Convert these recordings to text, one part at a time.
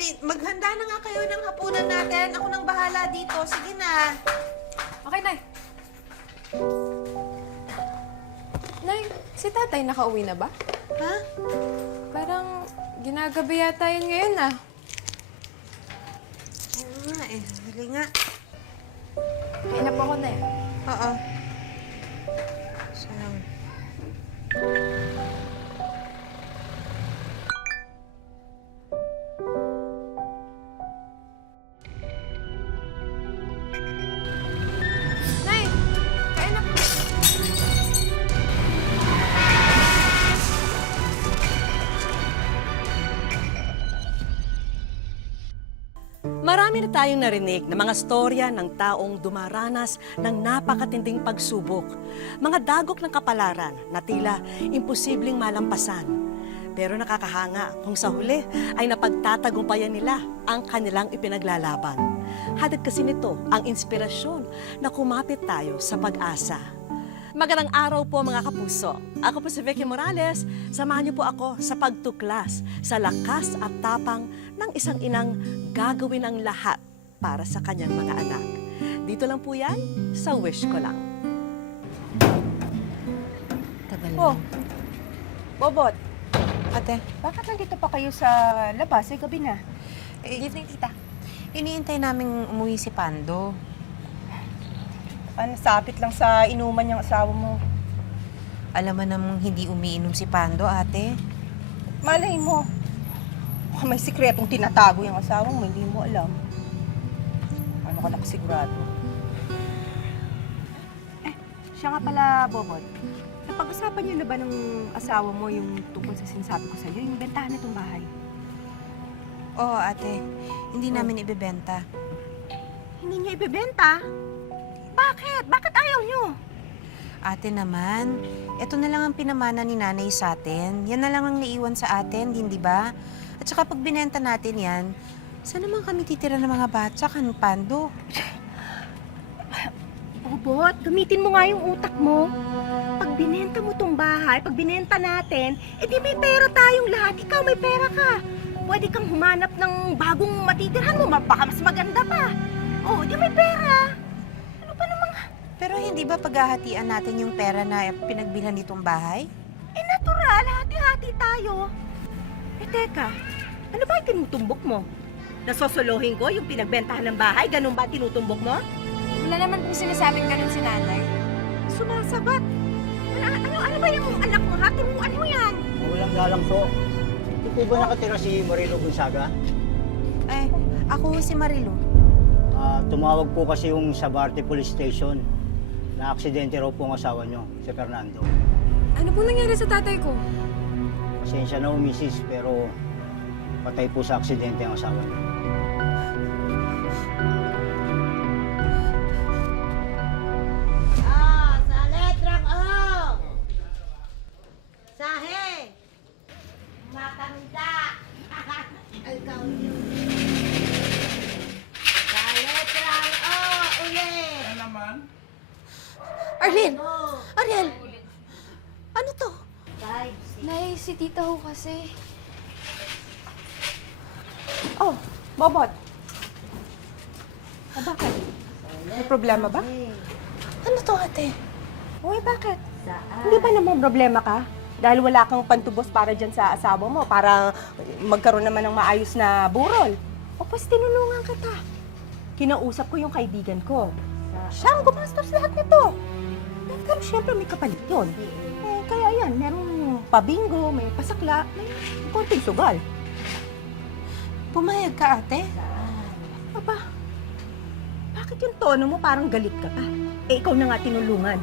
Edi, maghanda na nga kayo ng hapunan natin. Ako nang bahala dito. Sige na. Okay, Nay. Nay, si tatay nakauwi na ba? Ha? Parang ginagabi yata yun ngayon ah. Oo nga eh. Hali nga. Kain na po ako, Nay. Oo. Sayang. Nay, kain na po. Marami na tayong narinig na mga storya ng taong dumaranas ng napakatinding pagsubok. Mga dagok ng kapalaran na tila imposibleng malampasan. Pero nakakahanga kung sa huli ay napagtatagumpayan nila ang kanilang ipinaglalaban. Hatid kasi nito ang inspirasyon na kumapit tayo sa pag-asa. Magandang araw po mga kapuso. Ako po si Vicky Morales. Samahan niyo po ako sa pagtuklas sa lakas at tapang ng isang inang gagawin ang lahat para sa kanyang mga anak. Dito lang po yan sa Wish Ko Lang. Tagal Oh, na. Bobot, Ate, bakit nandito pa kayo sa labas? Eh, gabi na. good evening, tita. Iniintay naming umuwi si Pando. Nasapit lang sa inuman yung asawa mo. Alam mo namang hindi umiinom si Pando, ate. Malay mo. Baka may sikretong tinatago yung asawa mo, hindi mo alam. Ano ka nakasigurado? Siya nga pala, Bobot. Napag-usapan niyo na ba ng asawa mo yung tungkol sa sinasabi ko sa'yo, yung bentahan nitong bahay? Oo, ate. Hindi namin ibebenta. Hindi niya ibebenta? Bakit? Bakit ayaw niyo? Ate naman, ito na lang ang pinamana ni nanay sa atin. Yan na lang ang naiwan sa atin, hindi ba? At saka pag binenta natin yan, saan naman kami titira ng mga bata kan Pando? Bobot, gamitin mo nga yung utak mo. Pag binenta mo tong bahay, pag binenta natin, edi may pera tayong lahat. Ikaw may pera ka. Pwede kang humanap ng bagong matitirhan mo. Baka mas maganda pa. Oh, di may pera. Ano pa namang... Pero hindi ba paghahatian natin yung pera na pinagbilhan nitong bahay? Eh, natural. Hati-hati tayo. Eh, teka. Ano ba yung tinutumbok mo? Nasosolohin ko yung pinagbentahan ng bahay? Ganun ba tinutumbok mo? Wala naman pong sinasabing ganun si nanay. Sumasabat. Ano ba yung anak mo, ha? Turuan mo yan. Walang galang po. Hindi po ba nakatira si Marilo Gonzaga? Eh, ako si Marilu. Tumawag po kasi yung Sabarte Police Station na aksidente raw po ang asawa nyo, si Fernando. Ano pong nangyari sa tatay ko? Pasensya na misis, pero patay po sa aksidente ang asawa nyo. Sa letrang O! Sahe! Matanda! Ikaw yun. Sa letrang O! Ulit! Ano naman? Arlene! O! Ariel! Ano to? 5, 6. Nay, si tita ho kasi. Oh, Bobot. Bakit? May problema ba? Ano to, ate? Uy, bakit? Saan? Hindi ba naman problema ka? Dahil wala kang pantubos para dyan sa asawa mo, para magkaroon naman ng maayos na burol. O, pues tinulungan kita. Kinausap ko yung kaibigan ko. Siya ang gumastos lahat nito. Pero syempre may kapalit yun. Eh, kaya yan, merong pabingo, may pasakla, may konting sugal. Pumayag ka, ate? Aba, bakit yung tono mo parang galit ka pa? Eh, ikaw na nga tinulungan.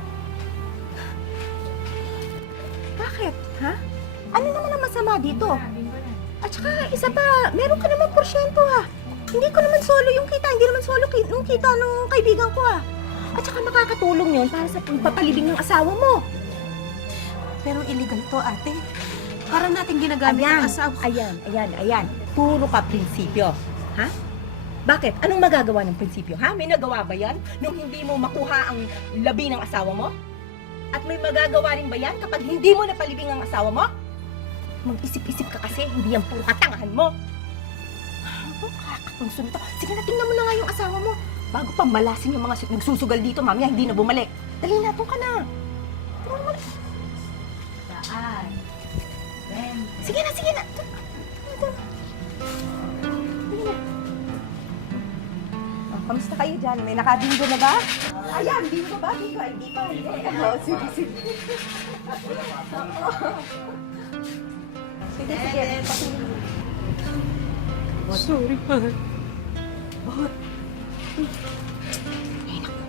Bakit, ha? Ano naman ang masama dito? At saka, isa pa, meron ka naman porsyento, ha? Hindi ko naman solo yung kita, hindi naman solo yung kita ng kaibigan ko, ha? At saka makakatulong yun para sa pagpapalibing ng asawa mo. Pero illegal to, ate. Para natin ginagamit ang asawa. Ayan. Puro ka prinsipyo, ha? Bakit? Anong magagawa ng prinsipyo, ha? May nagawa ba yan nung hindi mo makuha ang labi ng asawa mo? At may magagawa rin ba yan kapag hindi mo napalibing ang asawa mo? Mag-isip-isip ka kasi, hindi yan puro katangahan mo. Naku, kakakungso nito. Sige na, tingnan mo na nga yung asawa mo. Bago pa malasin yung mga nagsusugal dito, mamaya hindi na bumalik. Dali na, doon ka na. Tingnan mo na. Saan? Sige na, sige na. Dali na. Oh, kamusta kayo dyan? May nakabingo na ba? Ayan, bingo ba? Bingo, hindi pa. Oh, sige, sige. Sige, sige. Sorry, mahal. Bahot. Ay, naku.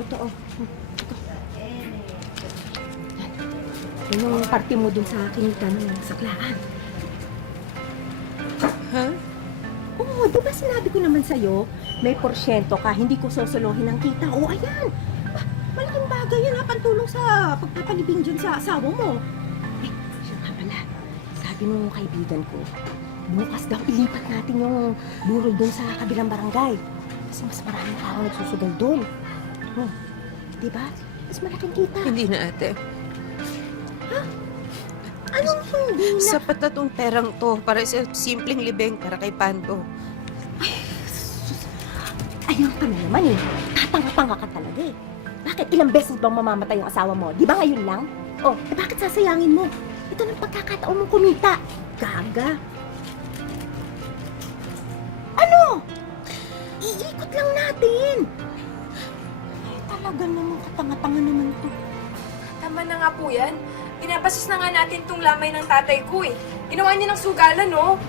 Ito, oh. Ito. Yan yung parte mo dun sa kinita ng saklaan. Ha? Oo, di ba sinabi ko naman sa'yo, may porsyento ka, hindi ko sosolohin ang kita. Oo, ayan. Malaking bagay yan ha, pantulong sa pagpapalibing dyan sa asawa mo. Eh, siya nga pala, sabi nung kaibigan ko, bukas daw ilipat natin yung burol dun sa kabilang barangay. Kasi mas maraming tao nagsusugal dun. Di ba? Mas malaking kita. Hindi na, ate. Anong hindi na? Sapat na tong perang to para sa simpleng libeng para kay Pando. Ayun ka na naman eh. Tatanga-tanga ka talaga eh. Bakit ilang beses bang mamamatay yung asawa mo? Di ba ngayon lang? Oh, eh bakit sasayangin mo? Ito ng pagkakataon mong kumita. Gaga. Ano? Iikot lang natin. Ay, talaga naman katanga-tanga naman to. Tama na nga po yan. Pinapasos na nga natin tong lamay ng tatay ko eh. Ginawa niya ng sugalan, no?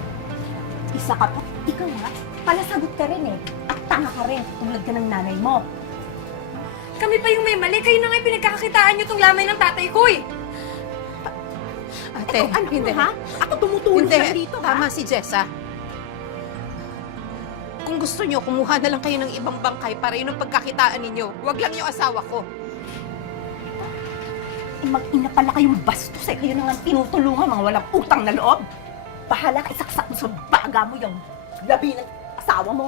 Isa ka pa. Ikaw nga, palasagot ka rin eh. At tanga ka rin, tulad ka ng nanay mo. Kami pa yung may mali. Kayo na nga yung pinagkakakitaan niyo tong lamay ng tatay ko eh. Ate, Ano hindi. ha? Ako tumutulong Hindi, lang dito, ha? tama si Jessa. Kung gusto nyo, kumuha na lang kayo ng ibang bangkay para yun ang pagkakitaan ninyo. Huwag lang yung asawa ko. Eh, mag-ina pala kayong bastos eh. Kayo na nga tinutulungan, mga walang utang na loob. Bahala ka, isaksak mo sa baga mo yung labi ng asawa mo.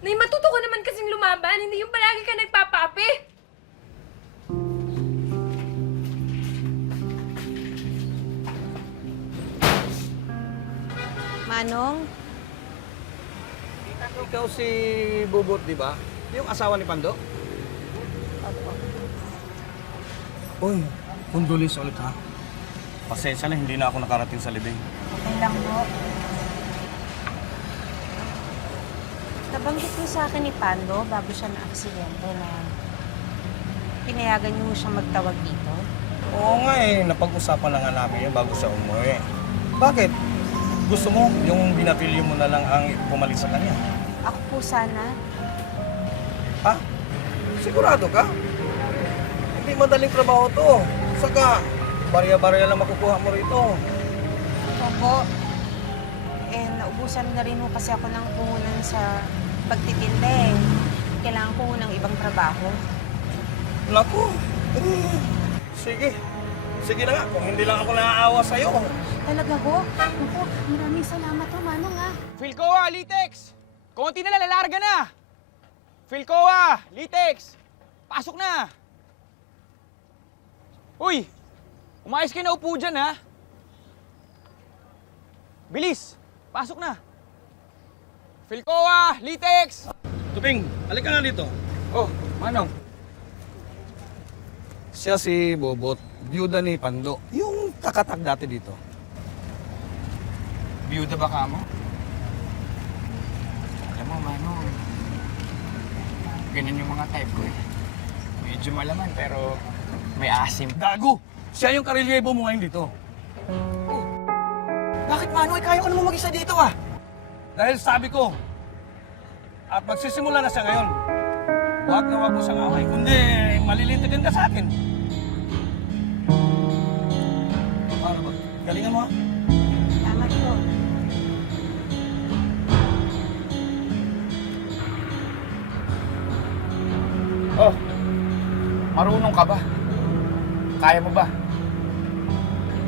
Nay, matuto ka naman kasing lumaban. Hindi yung palagi ka nagpapaapi. Manong, Ikaw si Bubot, di ba? Yung asawa ni Pando? Uy, kundulis ulit ha. Pasensya na, hindi na ako nakarating sa libing. okay lang po. Nabanggit mo sa akin ni Pando bago siya na-aksidente na pinayagan niyo siyang magtawag dito. Oo nga eh, napag-usapan na nga namin yun bago siya umuwi. Bakit? Gusto mo yung binatilyo mo na lang ang pumalit sa kanya? Ako po sana. Ha? Sigurado ka? Hindi madaling trabaho to. Saka, barya-barya lang makukuha mo rito. Opo. Eh, naubusan na rin ho kasi ako ng puhunan sa pagtitinda eh. Kailangan ko ho ng ibang trabaho. Naku. Sige. Sige na nga, kung hindi lang ako naaawa sa'yo. Talaga ho? Opo, maraming salamat ho, Manong ah. Philcoa, Litex! Konti na lang, lalarga na! Philcoa, Litex! Pasok na! Uy! Umayos kayo na upo dyan, ha? Bilis! Pasok na! Philcoa, Litex! Tuping, halika nga dito. Oh, Manong. Siya si Bobot, byuda ni Pando. Yung kakatag dati dito. Biyuda ba ka mo? Alam mo, Manong, ganyan yung mga type ko eh. Medyo malaman pero may asim. Gago! Siya yung karelyebo mo ngayon dito. Bakit, Manong? Kaya ko naman mag-isa dito ah! Dahil sabi ko, at magsisimula na siya ngayon, huwag na huwag mo siyang away, kundi malilintigan ka sa akin. Para ba? Galingan mo ha? Salamat po. Oh, marunong ka ba? Kaya mo ba?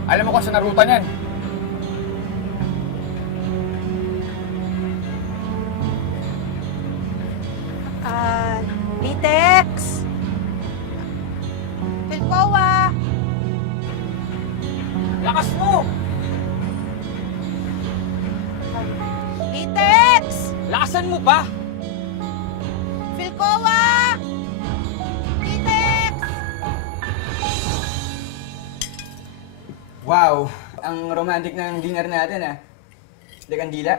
Alam mo kung saan narutan yan? Litex! Philcoa! Lakas mo! Tingnan mo ba? Philcoa! Titex! Wow, ang romantic ng dinner natin ah. De kandila.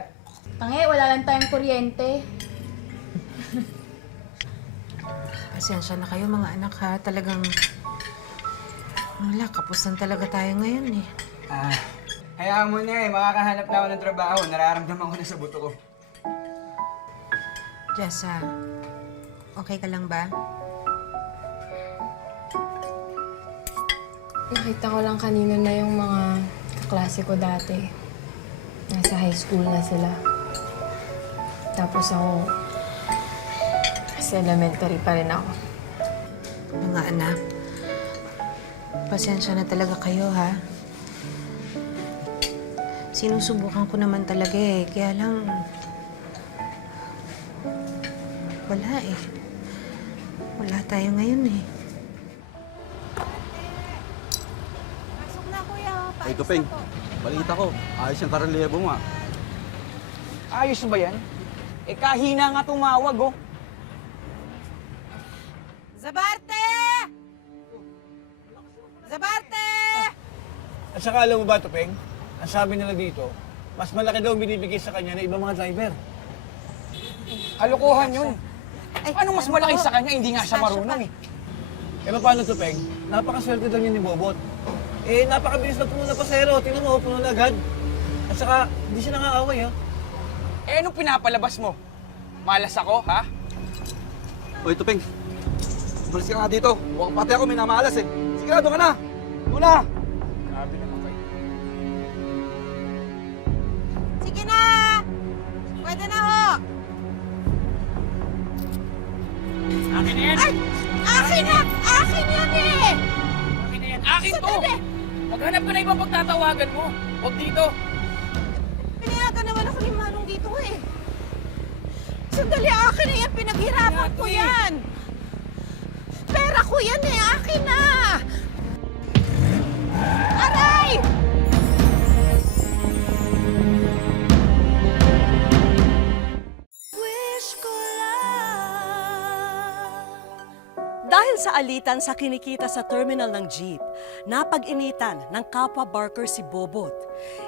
Tange, wala lang tayong kuryente. Pasensya na kayo mga anak ha. Talagang... Wala, kapusan talaga tayo ngayon eh. Hayaan mo na makakahanap na ako ng trabaho. Nararamdaman ko na sa buto ko. Jessa, okay ka lang ba? Nakita ko lang kanina na yung mga kaklase ko dati. Nasa high school na sila. Tapos ako, sa elementary pa rin ako. Mga anak, pasensya na talaga kayo ha. Sinusubukan ko naman talaga eh, kaya lang... Wala eh. Wala tayo ngayon eh. Pasok na, kuya. Ay, Tupeng, balita ko, ayos yung karelyebo mo ah. Ayos ba yan? Eh kahina nga tumawag oh. Zabarte! Zabarte! At saka alam mo ba, Tupeng, ang sabi nila dito, mas malaki daw ang binibigay sa kanya ng ibang mga driver. Kalokohan yun. Ano mas malaki sa kanya? Hindi nga siya marunong eh. Eh, paano, Tupeng? Napakaswerte daw niya ni Bobot. Eh, napakabilis na puno na pasero. Tingnan mo, puno na agad. At saka, hindi siya nangaaway, ha? Eh anong pinapalabas mo? Malas ako, ha? Oy, Tupeng. Umalis ka nga dito. Mukhang pati ako minamalas eh. Sigurado ka na. Muna! Grabe naman kayo. Sige na! Pwede na ho! Akin na yan! Ay! Akin na! Akin yan eh! Akin na yan! Akin to! Maghanap ka na ibang pagtatawagan mo. Huwag dito. Pinayagan naman ako ni Manong dito eh. Sandali, akin na yan. Pinaghirapan ko yan. Pera ko yan eh. Akin na! Aray! Dahil sa alitan sa kinikita sa terminal ng jeep, napag-initan ng kapwa barker si Bobot.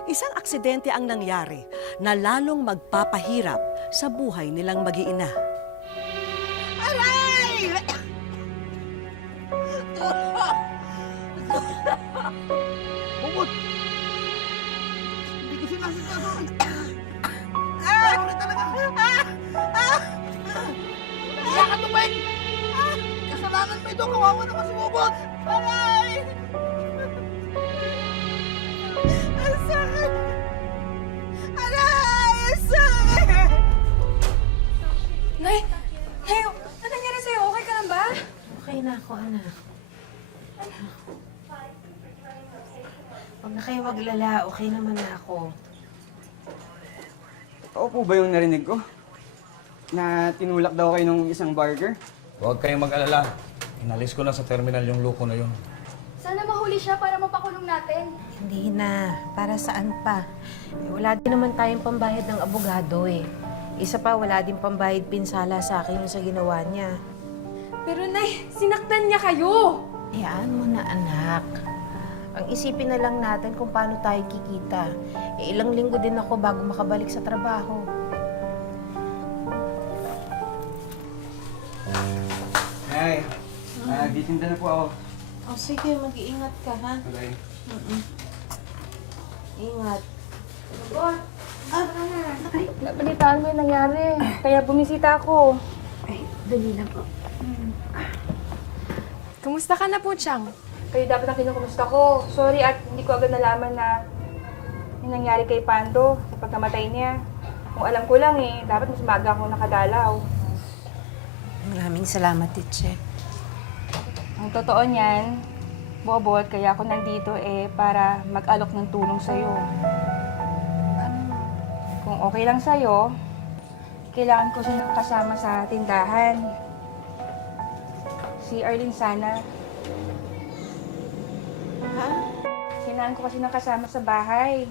Isang aksidente ang nangyari na lalong magpapahirap sa buhay nilang mag-iina. Aray! Bobot! Hindi ko sinasikaso. Sorry talaga. Kaya ka, Tupeng! Kasalanan mo ito. Kawawa naman si Bobot. Aray! Ang sakit! Aray! Ang sakit! Nay! Nay! Ano nangyari sa'yo? Okay ka lang ba? Okay na ako, anak. Huwag na kayo maglala, okay naman na ako. Totoo po ba yung narinig ko? Na tinulak daw kayo ng isang barker? Huwag kayong mag-alala. Inalis ko na sa terminal yung loko na yun. Sana mahuli siya para mapakulong natin. Hindi na. Para saan pa? Eh, wala din naman tayong pambayad ng abogado eh. Isa pa, wala din pambayad pinsala sa akin yung sa ginawa niya. Pero Nay, sinaktan niya kayo! Hayaan mo na, anak. Ang isipin na lang natin kung paano tayo kikita. Eh, ilang linggo din ako bago makabalik sa trabaho. Ay, nagtitinda na po ako. Oh, sige, mag-iingat ka, ha? Okay. Ingat. Balitaan mo yung nangyari. Kaya bumisita ako. Dali lang po. Kumusta ka na po, Chang? Kayo dapat ang kinukumusta ko. Sorry at hindi ko agad nalaman na yung nangyari kay Pando sa pagkamatay niya. Kung alam ko lang eh, dapat mas maaga ako nakadalaw. Maraming salamat, Titche. Ang totoo niyan, Bobot, kaya ako nandito eh para mag-alok ng tulong sa'yo. Kung okay lang sa'yo, kailangan ko siya kasama sa tindahan. Si Arlene sana. Ha? Kailangan ko kasi ng kasama sa bahay.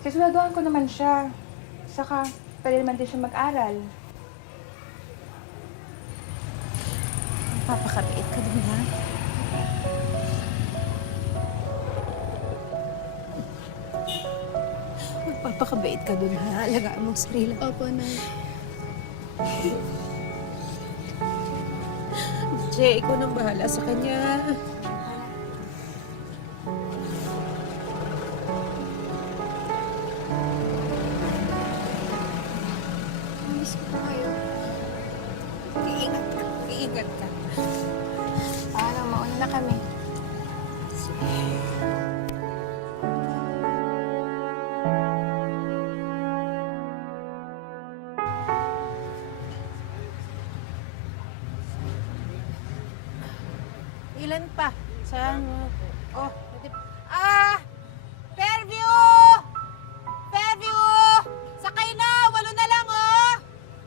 Sisunduan ko naman siya. Saka, pwede naman din siya mag-aral. Papakabait ka dun, ha? Magpapakabait ka dun, ha? Alagaan mo ang sarili. Opo, Nay. Jay, ikaw nang bahala sa kanya. Miss ko pa kayo. Iingat ka. Iingat ka. Mauna na kami. Ilan pa? Saan? Oh, Fairview! Fairview! Sakay na! 8 na lang, oh!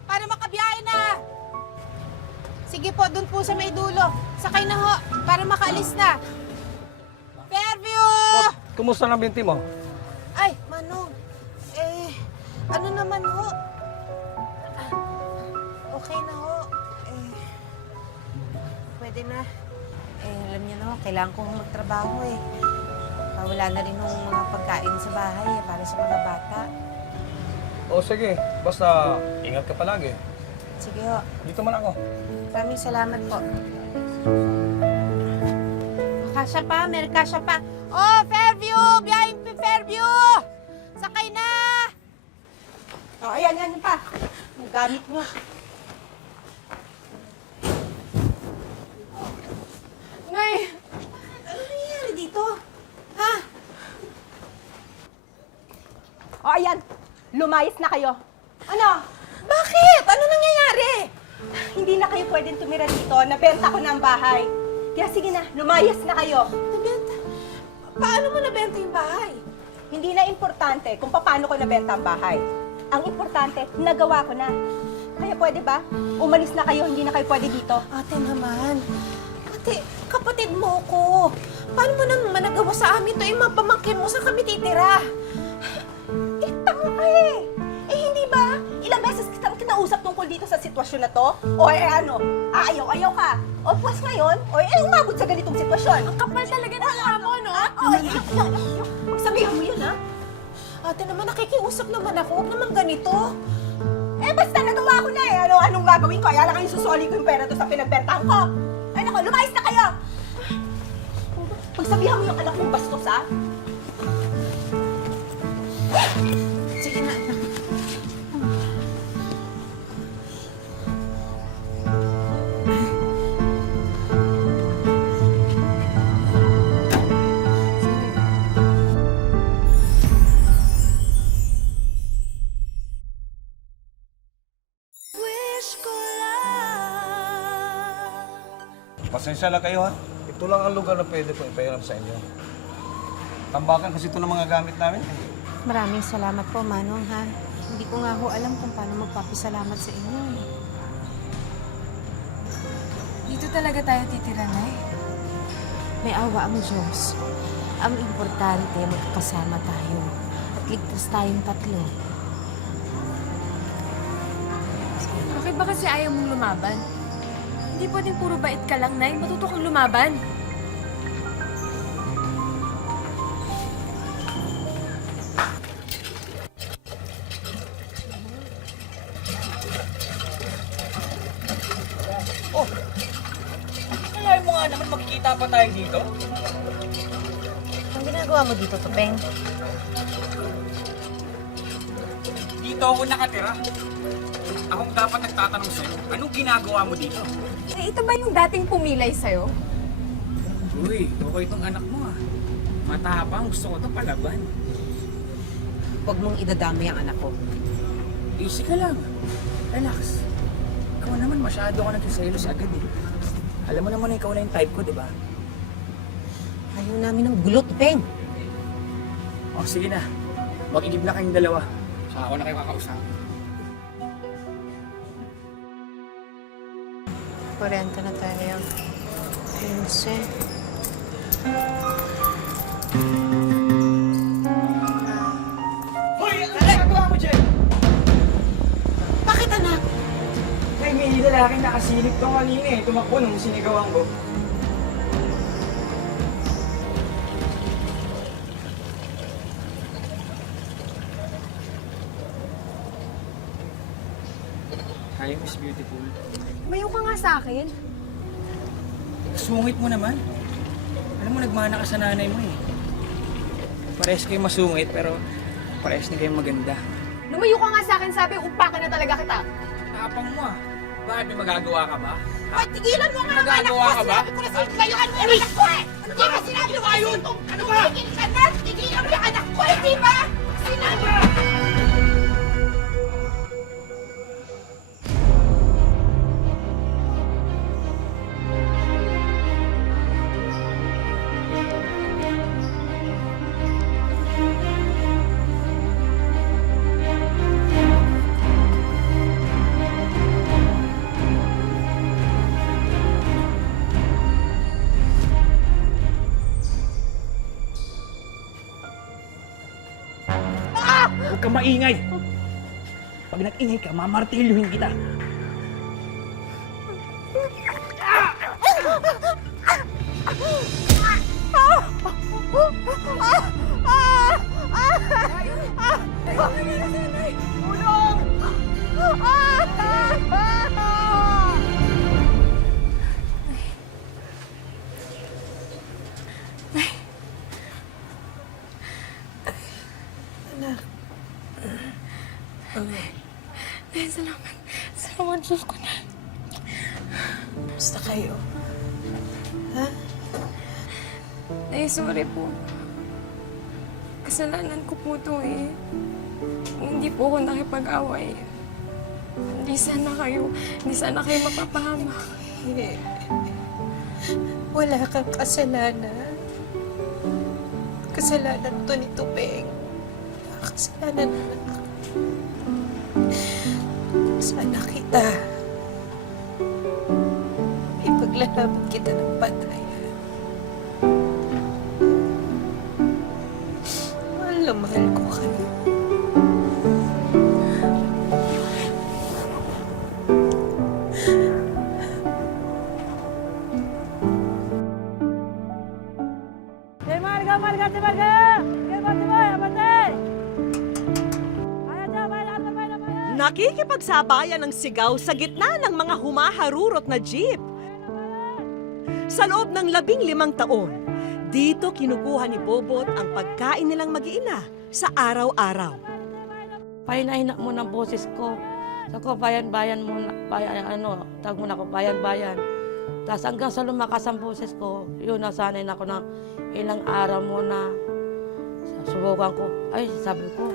Para makabiyahe na! Sige po, dun po sa may dulo. Sakay na ho, para makaalis na. Fairview! Kumusta na binti mo? Ay, Manong. Ano naman ho? Okay na ho. pwede na. Alam niyo na, kailangan kong magtrabaho eh. Wala na rin ng mga pagkain sa bahay para sa mga bata. O sige, basta ingat ka palagi. Sige ho. Dito man ako. Maraming salamat po. Kasya pa, may kasya pa. Oh, Fairview! Biyahing Fairview! Sakay na! Oh, ayan, yan pa. Ang gamit mo. Nay! Ano nangyayari dito? Ha? O ayan, lumayas na kayo. Ano? Bakit? Ano nangyayari? Hindi na kayo pwedeng tumira dito. Nabenta ko na ang bahay. Kaya sige na, lumayas na kayo. Nabenta? Paano mo nabenta yung bahay? Hindi na importante kung paano ko nabenta ang bahay. Ang importante, nagawa ko na. Kaya pwede ba? Umalis na kayo, hindi na kayo pwede dito. Ate naman. Ate, kapatid mo ko. Paano mo naman nagawa sa amin to? Mga pamangkin mo, saan kami titira? Tanga ka eh! Eh hindi ba? Ilang beses kitang kinausap tungkol dito sa sitwasyon na to? O ano? Ayaw ka? O pues ngayon? O umabot sa ganitong sitwasyon? Ang kapal talaga ng amo, no? Sabihan mo yun, ha? Ate naman, nakikiusap naman ako. Huwag naman ganito. Eh basta nagawa ko na eh. Anong gagawin ko? Kaya lang kayo susoli ko yung pera to sa pinagbentahan ko. Ay nako, lumayas na kayo! Pagsabihan mo yung anak mong bastos, ha? Sige na. Pasensya lang kayo ha. Ito lang ang lugar na pwede ko ipahiram sa inyo. Tambakan kasi ito ng mga gamit namin. Maraming salamat po, Manong, ha? Hindi ko nga ho alam kung paano magpapasalamat sa inyo. Dito talaga tayo titira, Nay. May awa ang Diyos. Ang importante, magkakasama tayo. At ligtas tayong tatlo. Bakit ba kasi ayaw mong lumaban? Hindi pwedeng puro bait ka lang, Nay. Matuto kang lumaban. Kaya mo nga naman magkikita pa tayo dito. Ang ginagawa mo dito, Tupeng? Dito ako nakatira. Akong dapat nagtatanong sa'yo, anong ginagawa mo dito? Eh, ito ba yung dating pumilay sa'yo? Uy, okay itong anak mo ah. Matapang, gusto ko ito palaban. Huwag mong idadamay ang anak ko. Easy ka lang. Relax. Ikaw naman masyado ka nagsiselos agad eh. Alam mo naman na ikaw na yung type ko, di ba? Ayaw namin ng gulo, Tupeng. O sige na, mag-igib na kayong dalawa. Saka ako na kayo kakausap. 40 na tayo. 15. Hoy! Ano ginagawa mo dyan? lalaki nakasilip to kanina eh. Tumakbo nung sinigawan ko. Hi, Miss Beautiful. Mayo ka nga sa akin. Sungit mo naman. Alam mo, nagmana ka sa nanay mo eh. Parehas kayo masungit, pero parehas na kayo maganda. Lumayo ka nga sa akin, sabi, upakan na talaga kita. Tapang mo ah. Bakit may magagawa ka ba? Ay, tigilan mo nga ang anak Magagawa ko! ka ba? Sinabi ko na sa'yo, layuan mo yung anak ko eh! Hindi ba sinabi mo kasi kung tumigil ka na, tigilan mo yung anak ko, hindi ba? Sinabi mo! Huwag kang maingay! Pag nag-ingay ka, mamartilyuhin kita. Salamat. Salamat, Diyos ko na. Basta kayo. Ay, sorry po. Kasalanan ko po to eh. Hindi po ako nakipag-away. Hindi sana kayo mapapahama. Eh, wala kang kasalanan. Kasalanan to ni Tupeng. Kasalanan na ako. Sana kita. Ipaglalaban kita ng patayan. Mahal na mahal ko kayo. Nakikipagsabayan ng sigaw sa gitna ng mga humaharurot na jeep. Sa loob ng 15 taon, dito kinukuha ni Bobot ang pagkain nilang mag-iina sa araw-araw. Pahina-hina mo ng boses ko. Sabi ko, bayan-bayan muna, tawag muna ko, bayan-bayan. Tapos hanggang sa lumakas ang boses ko, yun, nasanay na ako ng ilang araw muna. Subukan ko, ay, sabi ko,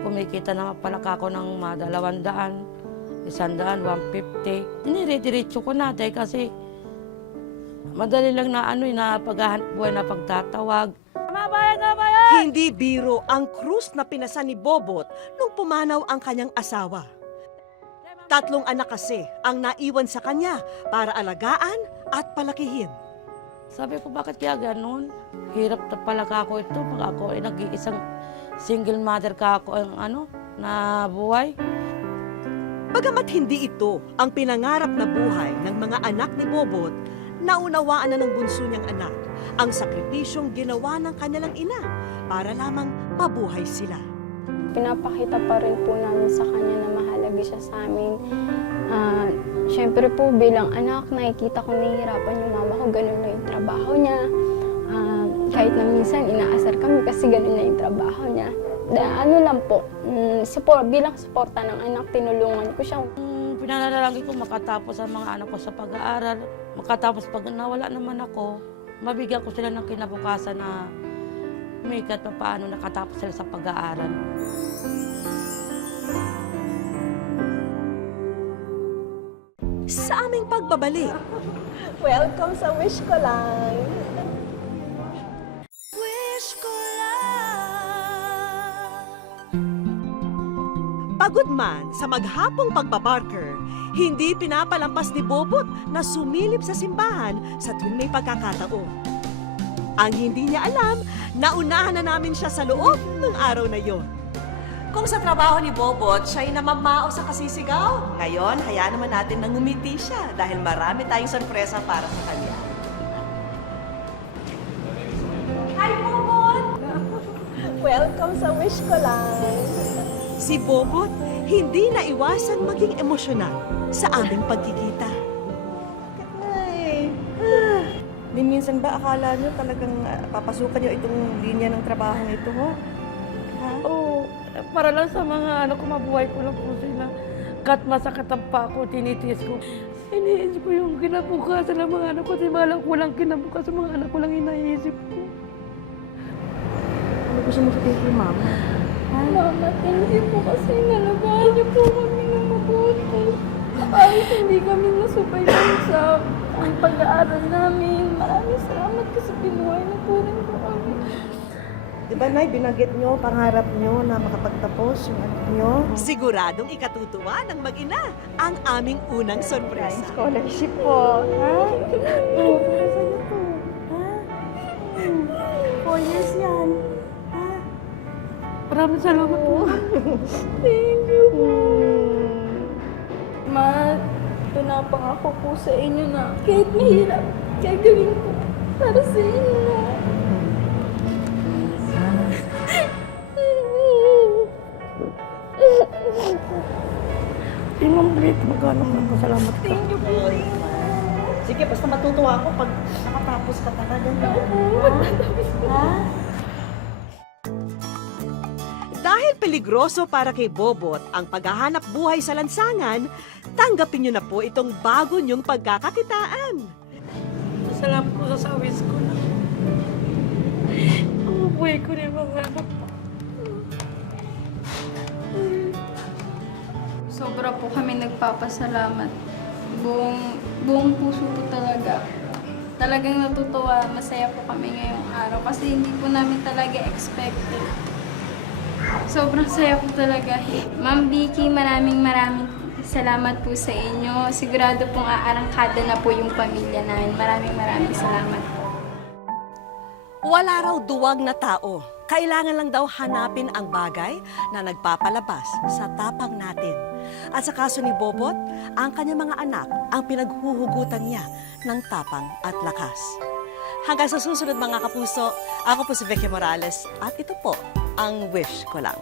kumikita na pala ako ng 200, 100, 150. Dinire-diretso ko na dahil kasi madali lang na na paghahanap buhay na pagtatawag. Hindi biro ang krus na pinasa ni Bobot nung pumanaw ang kanyang asawa. 3 anak kasi ang naiwan sa kanya para alagaan at palakihin. Sabi ko, bakit kaya ganun? Hirap na pala ako ito. Pag ako ay nag-iisang single mother ka ako ang na buhay. Bagamat hindi ito ang pinangarap na buhay ng mga anak ni Bobot, naunawaan na ng bunso niyang anak ang sakripisyong ginawa ng kanilang ina para lamang mabuhay sila. Pinapakita pa rin po namin sa kanya na mahalaga siya sa amin. Siyempre po bilang anak, nakikita ko nahihirapan yung mama ko, ganun na yung trabaho niya. Kahit na minsan inaasar kami kasi ganun na yung trabaho niya. Ano lang po, bilang suporta ng anak, tinulungan ko siya. Pinanalangin ko makatapos ang mga anak ko sa pag-aaral. Makatapos pag nawala naman ako, mabigyan ko sila ng kinabukasan na umikat pa paano nakatapos sila sa pag-aaral. Sa aming pagbabalik, Welcome sa Wish Ko Lang. pagod man sa maghapong pagbabarker, hindi pinapalampas ni Bobot na sumilip sa simbahan sa tuwing may pagkakataon. Ang hindi niya alam, naunahan na namin siya sa loob ng araw na yon. Kung sa trabaho ni Bobot, siya'y namamao sa kasisigaw. Ngayon, hayaan naman natin na ngumiti siya dahil marami tayong sorpresa para sa kanya. Hi, Bobot! Welcome sa wish ko lang. Si Bobot, hindi naiwasang maging emosyonal sa aming pagkikita. Di minsan ba akala nyo talagang papasukan nyo itong linya ng trabaho nito, ho? Oo, para lang sa mga ko, mabuhay ko lang po sila. Kahit masakit ang pa ako, tinitiis ko. Iniisip ko yung kinabukasan ng mga anak ko. Di ba lang kulang kinabukasan ng mga anak ko lang inaisip ko. Ano gusto mo sabihin kay mama? Mama, thank you po kasi nalabahan niyo po kami ng mabuti. Kahit hindi kami nasubay lang sa ang pag-aaral namin. Maraming salamat kasi binuhay na po rin po kami. Di ba, Nay, binanggit nyo, pangarap nyo na makapagtapos yung anak nyo? Siguradong ikatutuwa ng mag-ina ang aming unang sorpresa. Scholarship po, ha? Oo, para sa'yo to. Ha? 4 years yan. Ha? Maraming salamat po. Thank you po. Ma, pinapangako po sa inyo na kahit mahirap, gagawin ko para sa inyo. Hindi mo mabit, magkano po. Salamat ka. Thank you po. Sige, basta matutuwa ako pag nakatapos ka talaga. Dahil peligroso para kay Bobot ang paghahanap buhay sa lansangan, tanggapin niyo na po itong bago niyong pagkakakitaan. Salamat po sa sawis ko na. Ang buhay ko rin mga anak ko. Sobra po kami nagpapasalamat. Buong puso po talaga. Talagang natutuwa, masaya po kami ngayong araw kasi hindi po namin talaga expected. Sobrang saya po talaga. Ma'am Vicky, maraming salamat po sa inyo. Sigurado pong aarangkada na po yung pamilya namin. Maraming salamat po. Wala raw duwag na tao. Kailangan lang daw hanapin ang bagay na nagpapalabas sa tapang natin. At sa kaso ni Bobot, ang kanyang mga anak ang pinaghuhugutan niya ng tapang at lakas. Hanggang sa susunod mga kapuso, ako po si Vicky Morales at ito po ang Wish Ko Lang.